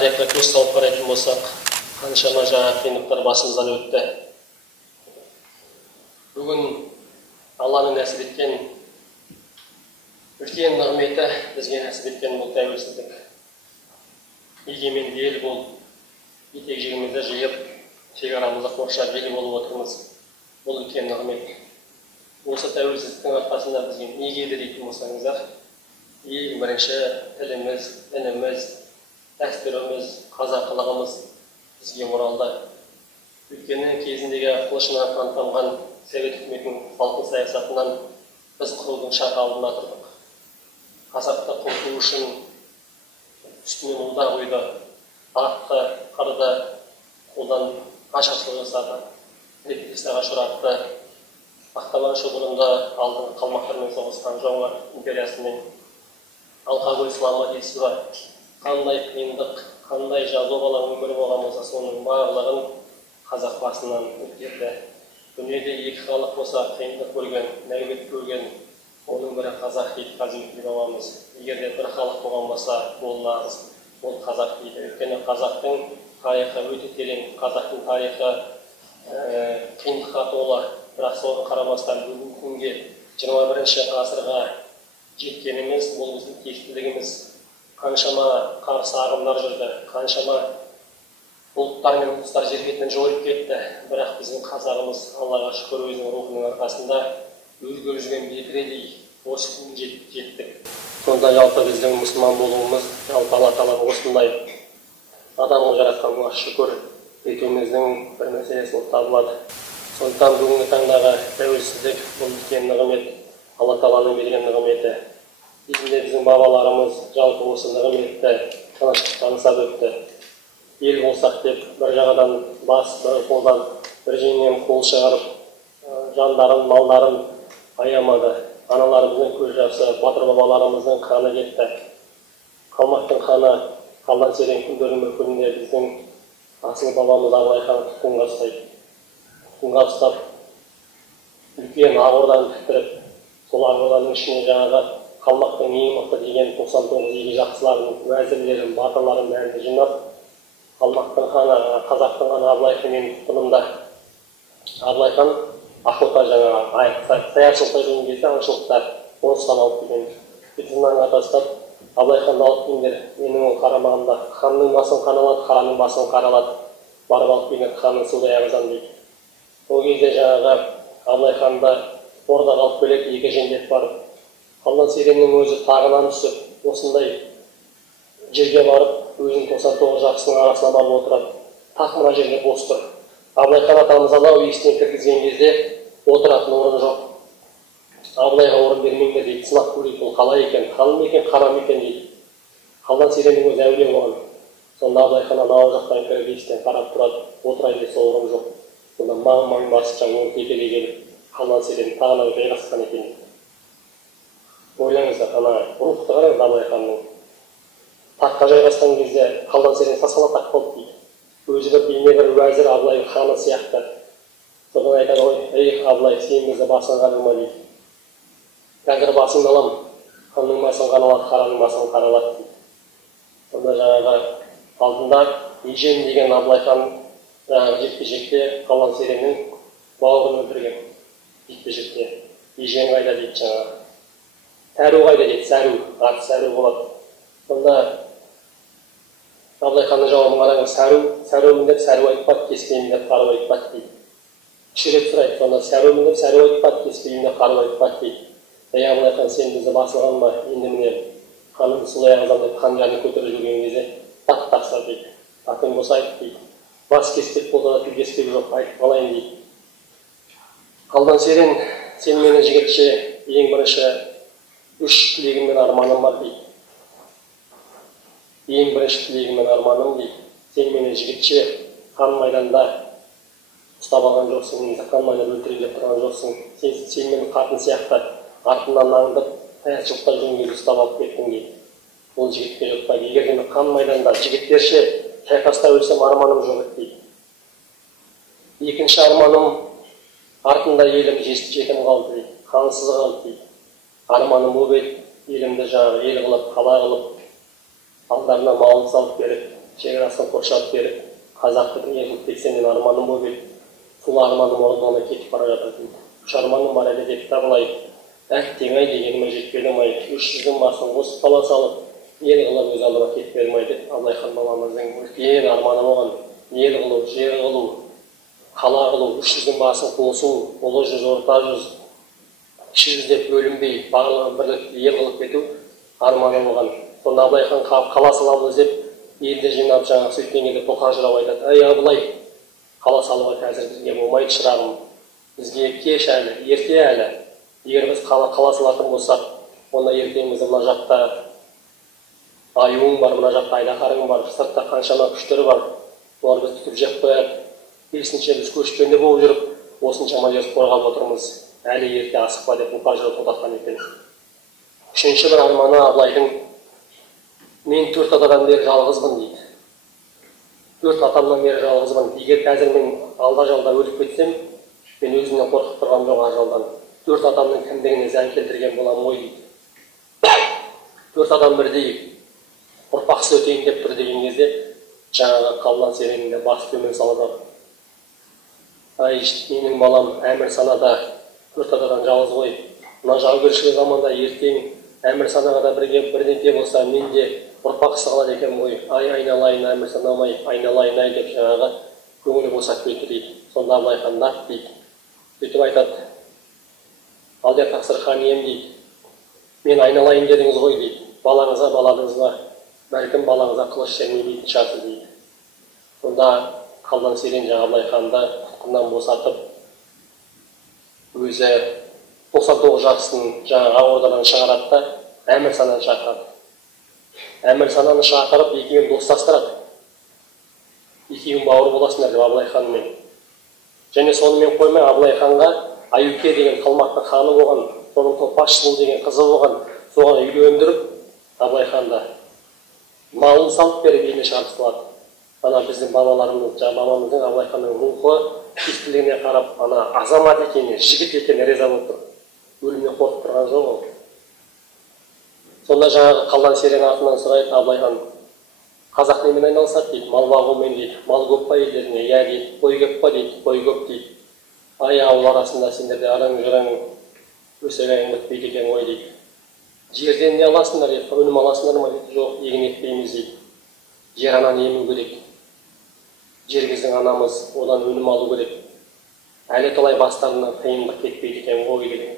тарихқа көз салып қарайтын болсақ, қаншама жаңа қиындықтар басымыздан өтті. Бүгін Алланың нәсіп еткен үлкен нығметі бізге нәсіп еткен бұл тәуелсіздік. Егеменді ел болып, етек-жегімізді жиып, шекарамызды қоршап ел болып отырмыз. Бұл үлкен нығмет. Осы тәуелсіздіктің арқасында бізге не келді дейтін болсаңыздар, ең бірінші тіліміз, дініміз, дәстүріміз, қазақылығымыз бізге оралды. Өйткені кезіндегі қылышына қантамған Совет үкіметінің салқын саясатынан біз құрудың шақ алдында тұрдық. Қазақты құрту үшін үстінен ұлда қойды, атты, қырды, қолдан қашақшылық жасады, репрессияға ұшыратты, ақтабан шұбырында алдыңғы қалмақтармен соғысқан жоңғар империясымен алқагүл исламы дейсіз бар. Қандай қиындық, қандай жазалаған өмір болған болса, соның барлығын қазақ басынан өткерді. Дүниеде екі халық болса, қиындық көрген, нәубет көрген, оның бірі қазақ дейді, қазақ бабамыз. Егер де бір халық болған болса, ол нағыз, ол қазақ дейді. Өйткені қазақтың тарихы өте терең, қазақтың тарихы қиындыққа толы. Бірақ соған қарамастан бүгінгі күнге 21-ші ғасырға жеткеніміз, бұл біздің тектілігіміз. Қаншама қарсы ағымдар жүрді, қаншама ұлттар мен ұлыстар жер бетінен жойылып кетті. Бірақ біздің қазағымыз, Аллаға шүкір, өзінің рухының арқасында өзгеріп жүрген бекіредей осы күнге жеттік. Сонда жалпы біздің мұсылман болуымыз, жалпы Алла Тағаланың осындай адамды жаратқанға шүкір етуіміздің бір мәселесі болып табылады. Сондықтан бүгінгі таңдағы тәуелсіздік бұл үлкен нығмет, Алла Тағаланың берген нығметі. Кезінде біздің бабаларымыз жалпы осы нығметті тыныштыққа аңсап өтті. Ел болсақ деп бір жағадан бас, бір қолдан, бір жеңнен қол шығарып, жандарын, малдарын аямады. Аналарымыздың көз жасы, батыр бабаларымыздың қаны кетті. Қалмақтың қаны қалдан серен күндердің бір күнінде біздің асыл бабамыз Абылай хан тұтқынға ұстайды. Тұтқынға ұстап, үлкен ақ орданы тіктіріп, сол ақ орданың ішіне жаңағы қалмақтың ең мықты деген 99 игі жақсыларын, уәзірлерін, батырларын бәрін жинап, қалмақтың ханы, қазақтың ханы Абылай ханмен тұтқынында. Абылай хан охота жаңағы саятшылықта жүрген кезде аңшылықта оны ұстап алып келген. Бетінен тастап, Абылай ханды алып келіңдер, менің ол қарамағымда ханның басын қаралады, хараның басын қаралады, барып алып келіңдер, ханның судай ағызам дейді. Ол кезде жаңағы Абылай ханды ордаға алып келеді, екі жендет барып, Қалдан Сереннің өзі тағынан түсіп, осындай жерге барып, өзінің 99 жақсының арасына барып отырады. Тақ мына жерге бос тұр. Абылай хан атамыз анау есінен кіргізген кезде отыратын орын жоқ. Абылайға орын бермеңдер дейді, сынап көрейік, бұл қалай екен, ханым екен, харам екен дейді. Қалдан Сереннің өзі әулие болған. Сонда Абылай хан анау жақтан кіріп есінен қарап тұрады, отырайын десе орын жоқ. Сонда маң-маң басып жаңағы тепеге келіп, Қалдан Сереннің тағына жайғасқан екен. Ойлаңыздар, ана рухты қараңыз Абылай ханның. Таққа жайғасқан кезде Қалдан Серен сасала тақ болды дейді. Өзі бір бейне бір уәзір Абылай ханы сияқты. Содан айтады ғой, ей Абылай, сен бізді басын қаралма дейді. Қазір басын алам, ханның басын қаралады, хараның басын қаралады дейді. Сонда жаңағы алдында Ежен деген Абылай хан жекпе-жекте Қалдан Сереннің бауырын өлтірген. Жекпе-жекте Ежен қайда дейді жаңағы. Сәру қайда дейді, Сәру, аты Сәру болады. Сонда Абылай ханның жауабын қараңыз, Сәрумін деп Сәру айтпады, кеспеймін деп Қару айтпады дейді. Үш рет сұрайды, сонда Сәрумін деп Сәру айтпады, кеспеймін деп Қару айтпады дейді. Ей Абылай хан, сен бізді басылған ба? Енді міне ханым сұлай ағызам деп қанжарын көтеріп жүрген кезде тақ тақса дейді. Атың болса айт дейді. Бас кеспек болса да тіл кеспек жоқ, айтып қалайын дейді. Қалдан Серен, сен мені жігітше ең бірінші үш тілегім мен арманым бар дейді. Ең бірінші тілегім мен арманым дейді. Сен мені жігітше қан майданда ұстап алған жоқсың, немесе қан майданда өлтіріп деп тұрған жоқсың. Сен менің қатын сияқты артынан аңдып, саятшылықта жүрген кезде ұстап алып кеттің дейді. Ол жігітке жатпайды. Егер де қан майданда жігіттерше шайқаста өлсем арманым жоқ еді дейді. Екінші арманым артында елім жетім қалды дейді, қансыз қалды дейді. Арманым ол еді, елімді жаңағы ел қылып, қала қылып, алдарына малын салып беріп, шекарасын қоршап беріп, қазақтың ерлік тексенен арманым болып еді, сол арманым орындалмай кетіп бара жатыр дейді. Үш арманым бар еді депті абылай. Әттең-ай дегеніме жетпедім ай, 300-дің басын қосып қала салып, ел қылып өз алдыма кетпедім ай деп Абылай хан бабамыздың үлкен арманы болған. Ел қылу, жер қылу, қала қылу, 300-дің басын қосу, ұлы жүз, орта жүз, кіші жүз деп бөлінбей, барлығын бірлік ел қылып кету арманы болған. Сонда Абылай хан қала саламыз деп елді жинап жаңағы сөйткен кезде Тоқа жырау айтады: "Ай Абылай, қала салуға қазір бізге болмайды шырағым. Бізге кеш әлі, ерте әлі. Егер біз қала салатын болсақ, онда ертеңімізде мына жақта аюың бар, мына жақта айдаһарың бар, сыртта қаншама күштер бар. Олар бізді түтіп жеп қояды. Керісінше біз көшпенді болып жүріп, осыншама жерді қорғап отырмыз. Әлі ерте асықпа" деп Тоқа жырау тоқтатқан екен. Үшінші бір арманы Абылайдың: "Мен 4 атадан бері жалғызбын" дейді. 4 атамнан бері жалғызбын. Егер қазір мен алда-жалда өліп кетсем, мен өзімнен қорқып тұрғам жоқ ажалдан. 4 атамның кімдігіне зән келтірген боламын ғой дейді. 4 адам бірдей ұрпақсыз өтейін деп тұр деген кезде, жаңағы Қалдан Серенге бас төмен салып: "Ай, менің балам әмір санада 4 атадан жалғыз ғой. Мына жаугершілік заманда ертең әмір санаға да бірдеңке болса, мен де ұрпақсыз қалады екен ғой. Ай, айналайын әмір санамай, айналайын ай" деп жаңағы көңілі босап кетті дейді. Сонда Абылай хан нат дейді. Сөйтіп айтады: "Алдияр тақсыр хан ием" дейді, "мен айналайын дедіңіз ғой" дейді. "Балаңызға баладыңызға, бәлкім балаңызға қылыш сермемейтін шығарсыз" дейді. Сонда Қалдан Серен жаңағы Абылай ханды тұтқыннан босатып, өзі 99 жақсысын жаңағы ордадан шығарады да әмір сананы шақырады. Әмір сананы шақырып, екеуін достастырады. "Екеуің бауыр боласыңдар" деп Абылай ханмен. Және сонымен қоймай, Абылай ханға Аюке деген қалмақтың ханы болған, соның Топаш деген қызы болған, соған үйлендіріп, Абылай ханды малын салып беріп еліне шығарып салады. Ана біздің бабамыздың Абылай ханның рухы тектілігіне қарап, ана азамат екеніне, жігіт екеніне риза болып тұр. Өлімнен қорқып тұрған жоқ ол. Сонда жаңағы Қалдан Серен артынан сұрайды Абылай хан: "Қазақ немен айналысады" дейді. "Мал бағумен" дейді. "Мал көп па елдеріне?" "Иә" дейді. "Қой көп па" дейді. "Қой көп" дейді. "Ай, ауыл арасында сендерде араң-жыраң өсек-аяң бітпейді екен ғой" дейді. "Жерден не аласыңдар" дейді. "Өнім аласыңдар ма" дейді. "Жоқ, егін екпейміз" дейді. "Жер ананы ему керек. Жер біздің анамыз, одан өнім алу керек. Әлі талай бастарынан қиындық кетпейді екен ғой" деген екен.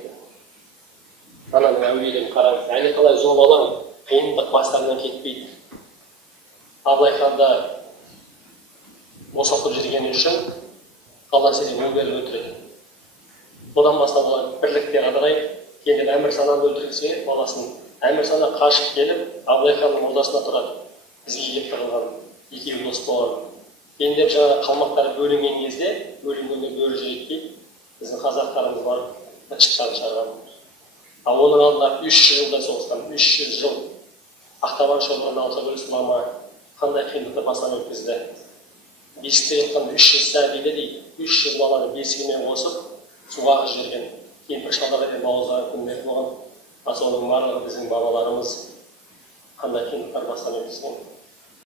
Ананың әулиелерін қараңыз, әлі талай зобалаң, қиындық бастарынан кетпейді. Абылай ханды босатып жүргені үшін Қалдан Серен өлгелі өлтіреді. Содан бастап олар бірлікте адырай, енді әмір сананы өлтіргісі баласын. Әмір сана қашып келіп, Абылай ханның ордасына тұрады. Бізге келіп тығылған, екеуі дос болған. Енді жаңа қалмақтар бөлінген кезде, бөлінгенде бөлі жетпей, біздің қазақтарымыз барып шықшаны шығарған. Ал оның алдында 300 жылдай соғысқан, 300 жыл Ақтабан шоғырын Алтыбай Сылама қандай қиындықты бастан өткізді. Бесікте жатқан 300 сәбиді дейді, 300 баланы бесігімен қосып суға жіберген. Кемпір шалдарға деп бауыздаған күндер болған. Соның барлығы біздің бабаларымыз қандай қиындықтар бастан өткізген.